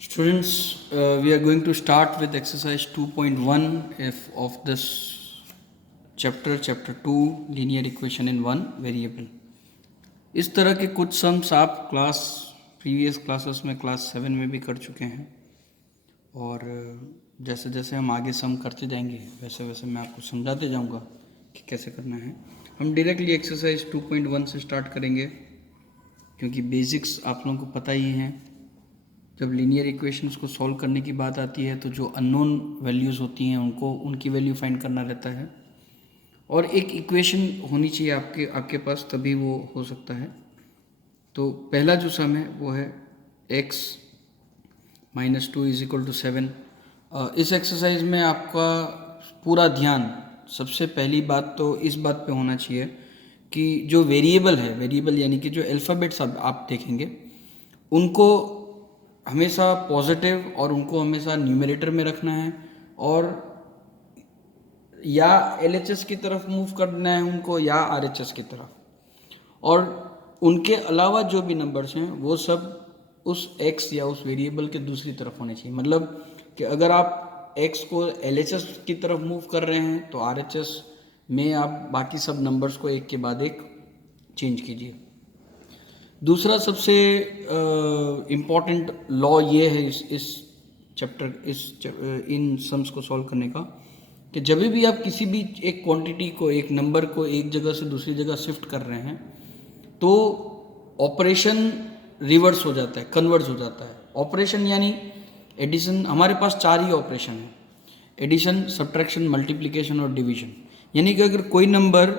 Students, we are going to start with exercise 2.1 of this chapter 2 linear equation in one variable. इस तरह के कुछ sums आप previous classes में class 7 में भी कर चुके हैं और जैसे जैसे हम आगे सम करते जाएंगे वैसे वैसे मैं आपको समझाते जाऊंगा कि कैसे करना है। हम डायरेक्टली एक्सरसाइज 2.1 से स्टार्ट करेंगे क्योंकि बेसिक्स आप लोगों को पता ही हैं। जब लीनियर इक्वेशंस को सॉल्व करने की बात आती है तो जो अननोन वैल्यूज़ होती हैं उनकी वैल्यू फाइंड करना रहता है और एक इक्वेशन होनी चाहिए आपके पास, तभी वो हो सकता है। तो पहला जो सम है वो है x - 2 = 7। इस एक्सरसाइज में आपका पूरा ध्यान सबसे पहली बात तो इस बात पे होना चाहिए कि जो वेरिएबल यानी कि जो अल्फ़ाबेट्स आप देखेंगे उनको हमेशा पॉजिटिव और उनको हमेशा न्यूमरेटर में रखना है और या LHS की तरफ मूव करना है उनको या RHS की तरफ, और उनके अलावा जो भी नंबर्स हैं वो सब उस x या उस वेरिएबल के दूसरी तरफ होने चाहिए। मतलब कि अगर आप x को LHS की तरफ मूव कर रहे हैं तो RHS में आप बाकी सब नंबर्स को एक के बाद एक चेंज कीजिए। दूसरा सबसे इम्पॉर्टेंट लॉ ये है इस चैप्टर इन सम्स को सॉल्व करने का कि जब भी आप किसी भी एक क्वांटिटी को, एक नंबर को एक जगह से दूसरी जगह शिफ्ट कर रहे हैं तो ऑपरेशन रिवर्स हो जाता है, कन्वर्ज हो जाता है। ऑपरेशन यानी एडिशन, हमारे पास 4 ही ऑपरेशन है, एडिशन, सब्ट्रैक्शन, मल्टीप्लिकेशन और डिवीजन। यानी कि अगर कोई नंबर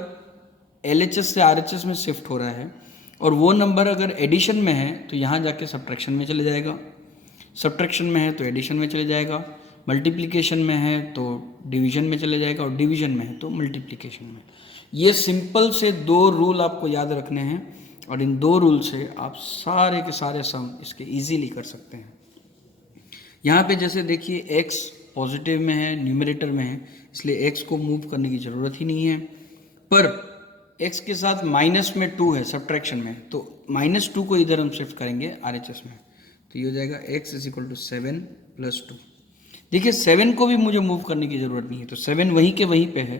LHS से RHS में शिफ्ट हो रहा है और वो नंबर अगर एडिशन में है तो यहाँ जाके सब्ट्रैक्शन में चले जाएगा, सब्ट्रैक्शन में है तो एडिशन में चले जाएगा, मल्टीप्लिकेशन में है तो डिवीजन में चले जाएगा और डिवीजन में है तो मल्टीप्लिकेशन में। ये सिंपल से 2 रूल आपको याद रखने हैं और इन 2 रूल से आप सारे के सारे सम इसके इजीली कर सकते हैं। यहाँ पे जैसे देखिए x पॉजिटिव में है, न्यूमरेटर में है, इसलिए x को मूव करने की ज़रूरत ही नहीं है। पर x के साथ -2 है सब्ट्रैक्शन में, तो -2 को इधर हम शिफ्ट करेंगे RHS में, तो ये हो जाएगा x = 7 + 2। देखिए 7 को भी मुझे मूव करने की ज़रूरत नहीं है, तो 7 वहीं के वहीं पे है,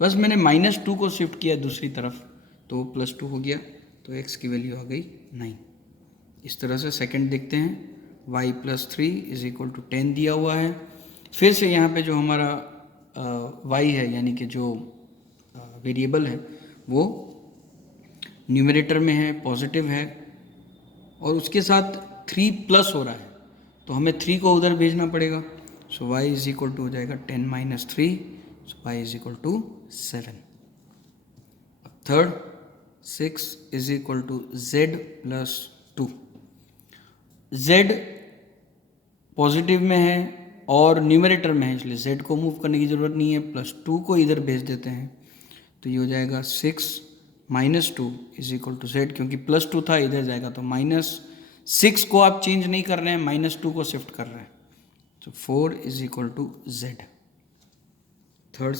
बस मैंने -2 को शिफ्ट किया दूसरी तरफ तो +2 हो गया, तो x की वैल्यू आ गई 9। इस तरह से सेकंड देखते हैं, y + 3 = 10 दिया हुआ है। फिर से यहाँ पे जो हमारा y है यानी कि जो वेरिएबल है वो न्यूमरेटर में है, पॉजिटिव है और उसके साथ 3+ हो रहा है तो हमें 3 को उधर भेजना पड़ेगा। सो y = हो जाएगा 10 - 3, सो y = 7। अब थर्ड 6 = z + 2। z पॉजिटिव में है और न्यूमरेटर में है, इसलिए z को मूव करने की ज़रूरत नहीं है, +2 को इधर भेज देते हैं तो ये हो जाएगा 6 - 2 = z, क्योंकि +2 था इधर जाएगा तो -6 को आप चेंज नहीं कर रहे हैं, -2 को शिफ्ट कर रहे हैं, तो 4 = z। फोर्थ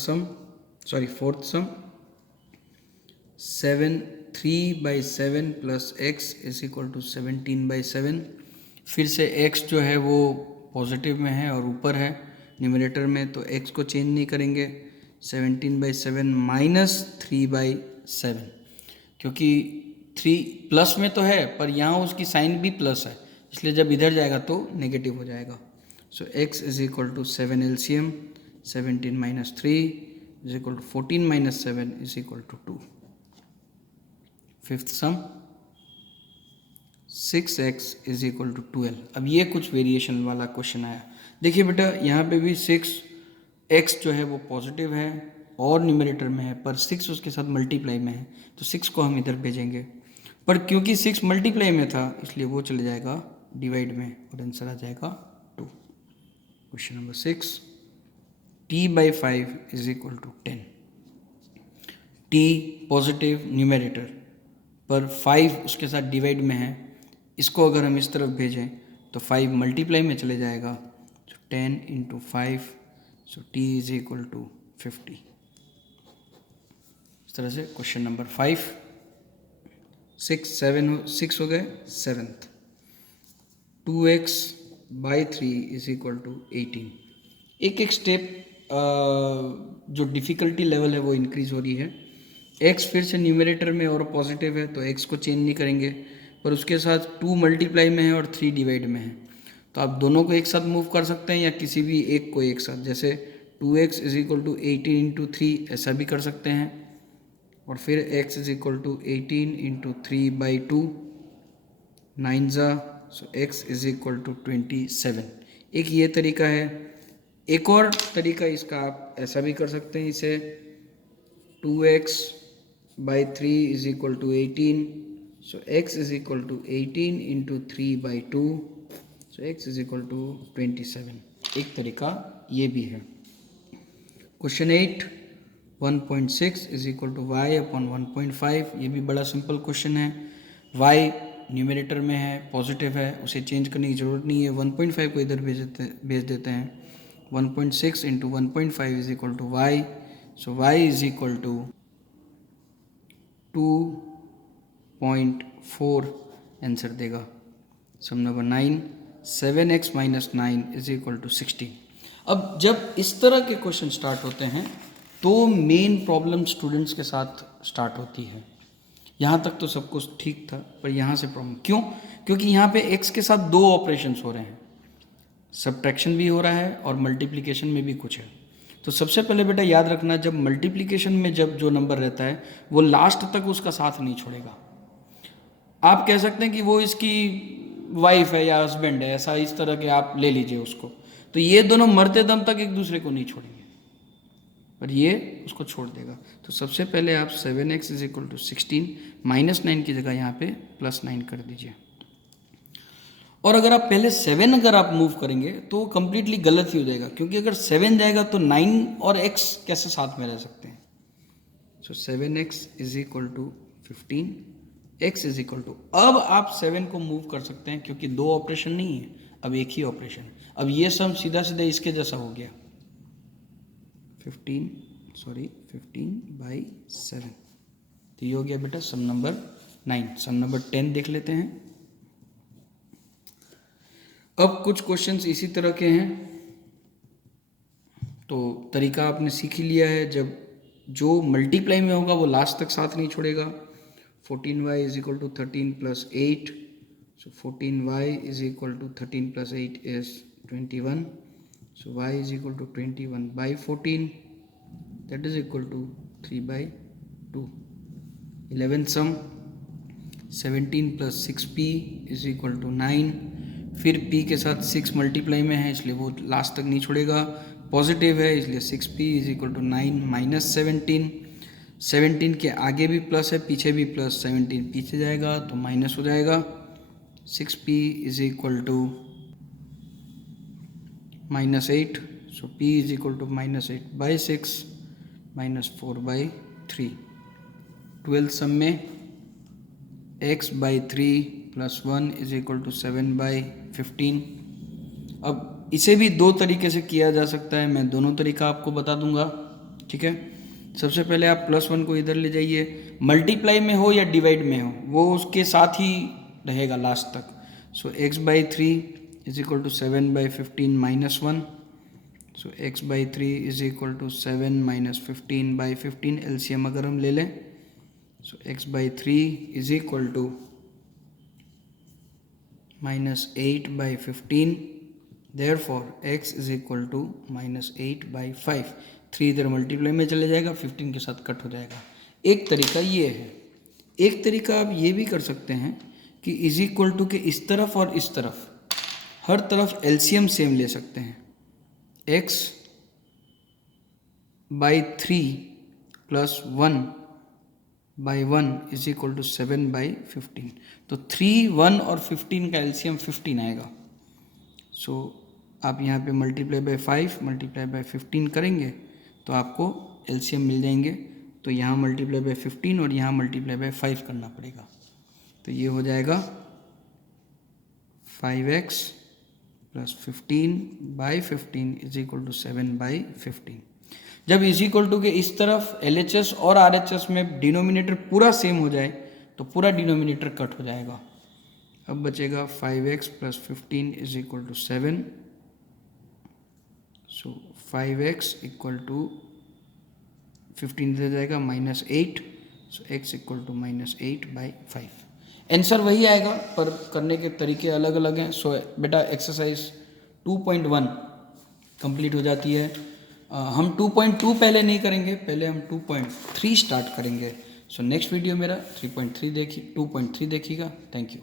सम 3/7 + x = 17/7। फिर से x जो है वो पॉजिटिव में है और ऊपर है न्यूमरेटर में, तो x को चेंज नहीं करेंगे। 17/7 - 3/7, क्योंकि 3 प्लस में तो है पर यहाँ उसकी साइन भी प्लस है, इसलिए जब इधर जाएगा तो नेगेटिव हो जाएगा। सो x = 7 LCM, 17 - 3 = 14 - 7 = 2। फिफ्थ सम 6x = 12। अब ये कुछ वेरिएशन वाला क्वेश्चन आया। देखिए बेटा यहाँ पे भी 6x जो है वो पॉजिटिव है और न्यूमरेटर में है, पर 6 उसके साथ मल्टीप्लाई में है तो 6 को हम इधर भेजेंगे, पर क्योंकि 6 मल्टीप्लाई में था इसलिए वो चले जाएगा डिवाइड में और आंसर आ जाएगा 2। Question number 6, t/5 = 10। t positive numerator पर 5 उसके साथ डिवाइड में है, इसको अगर हम इस तरफ भेजें तो 5 मल्टीप्लाई में चले जाएगा, तो 10 × 5, सो t = 50। इस तरह से क्वेश्चन नंबर 5, 6 हो गए। 7th 2x by 3 is equal to 18। एक एक स्टेप जो डिफ़िकल्टी लेवल है वो इंक्रीज़ हो रही है। x फिर से न्यूमरेटर में और पॉजिटिव है तो x को चेंज नहीं करेंगे, पर उसके साथ 2 मल्टीप्लाई में है और 3 डिवाइड में है, तो आप दोनों को एक साथ मूव कर सकते हैं या किसी भी एक को एक साथ, जैसे 2x is equal to 18 into 3 ऐसा भी कर सकते हैं, और फिर x is equal to 18 into 3/2 9 ज़ा, so x is equal to 27। एक ये तरीका है। एक और तरीका इसका आप ऐसा भी कर सकते हैं, इसे 2x/3 is equal to 18, so x is equal to 18 into 3/2, so x is equal to 27। एक तरीका ये भी है। Question 8 1.6 is equal to Y upon 1.5। ये भी बड़ा सिंपल क्वेश्चन है। y न्यूमरेटर में है, पॉजिटिव है, उसे चेंज करने की ज़रूरत नहीं है। 1.5 को इधर भेज देते हैं। 1.6 into 1.5 is equal to y, so y is equal to 2.4 answer देगा। Sum number 9 7x minus 9 is equal to 16। अब जब इस तरह के क्वेश्चन स्टार्ट होते हैं तो मेन प्रॉब्लम स्टूडेंट्स के साथ स्टार्ट होती है। यहाँ तक तो सब कुछ ठीक था, पर यहाँ से प्रॉब्लम क्यों? क्योंकि यहाँ पे x के साथ 2 ऑपरेशंस हो रहे हैं, सब्ट्रैक्शन भी हो रहा है और मल्टीप्लिकेशन में भी कुछ है। तो सबसे पहले बेटा याद रखना, जब मल्टीप्लिकेशन में जब जो नंबर रहता है वो लास्ट तक उसका साथ नहीं छोड़ेगा। आप कह सकते हैं कि वो इसकी वाइफ है या हस्बैंड है, ऐसा इस तरह के आप ले लीजिए उसको, तो ये दोनों मरते दम तक एक दूसरे को नहीं छोड़ेंगे, पर ये उसको छोड़ देगा। तो सबसे पहले आप 7x is equal to 16 minus 9 की जगह यहाँ पे प्लस 9 कर दीजिए। और अगर आप पहले 7 अगर आप मूव करेंगे तो कंप्लीटली गलत ही हो जाएगा, क्योंकि अगर 7 जाएगा तो 9 और x कैसे साथ में रह सकते हैं। So 7x is equal to 15, x is equal to, अब आप 7 को मूव कर सकते हैं क्योंकि 2 ऑपरेशन नहीं है, अब एक ही ऑपरेशन। अब ये सम सीधा सीधा इसके जैसा हो गया, 15/7। तो ये हो गया बेटा सम नंबर 9। सम नंबर 10 देख लेते हैं। अब कुछ क्वेश्चंस इसी तरह के हैं, तो तरीका आपने सीख ही लिया है। जब जो मल्टीप्लाई में होगा वो लास्ट तक साथ नहीं छोड़ेगा। 14y is equal to 13 plus 8, so 14y is equal to 13 plus 8 is 21, so y is equal to 21/14, that is equal to 3/2। 11th sum 17 plus 6p is equal to 9। फिर p के साथ 6 मल्टीप्लाई में है इसलिए वो लास्ट तक नहीं छोड़ेगा, पॉजिटिव है इसलिए 6p is equal to 9 minus 17। 17 के आगे भी प्लस है, पीछे भी प्लस, 17 पीछे जाएगा तो माइनस हो जाएगा। 6p is equal to -8, so p is equal to -8/6 -4/3। 12th sum में x/3 plus 1 is equal to 7/15। अब इसे भी 2 तरीके से किया जा सकता है, मैं दोनों तरीका आपको बता दूंगा, ठीक है। सबसे पहले आप +1 को इधर ले जाइए, मल्टीप्लाई में हो या डिवाइड में हो वो उसके साथ ही रहेगा लास्ट तक। So x/3 is equal to 7/15 minus 1, so x/3 is equal to 7 minus 15/15। LCM अगर हम ले लें, so x/3 is equal to -8/15, therefore x is equal to -8/5। 3 इधर मल्टीप्लाई में चले जाएगा, 15 के साथ कट हो जाएगा। एक तरीका ये है। एक तरीका आप ये भी कर सकते हैं कि इज इक्वल टू के इस तरफ और इस तरफ हर तरफ एलसीएम सेम ले सकते हैं। x/3 plus 1/1 is equal to 7/15। तो 3, 1 और 15 का एलसीएम 15 आएगा। सो आप यहाँ पे मल्टीप्लाई बाय 5 मल्टीप्लाई बाय 15 करेंगे तो आपको एलसीएम मिल जाएंगे। तो यहाँ मल्टीप्लाई बाय 15 और यहाँ मल्टीप्लाई बाय 5 करना पड़ेगा, तो ये हो जाएगा 5x plus 15/15 is equal to 7/15। जब इज इक्वल टू के इस तरफ LHS और RHS में डिनोमिनेटर पूरा सेम हो जाए तो पूरा डिनोमिनेटर कट हो जाएगा। अब बचेगा 5x plus 15 is equal to 7. So 5x equal to 15 दे जाएगा -8. So x equal to -8/5. Answer वही आएगा पर करने के तरीके अलग अलग हैं. सो बेटा एक्सरसाइज 2.1 कंप्लीट हो जाती है. हम 2.2 पहले नहीं करेंगे, पहले हम 2.3 स्टार्ट करेंगे. सो नेक्स्ट वीडियो मेरा 2.3 देखिएगा. Thank you.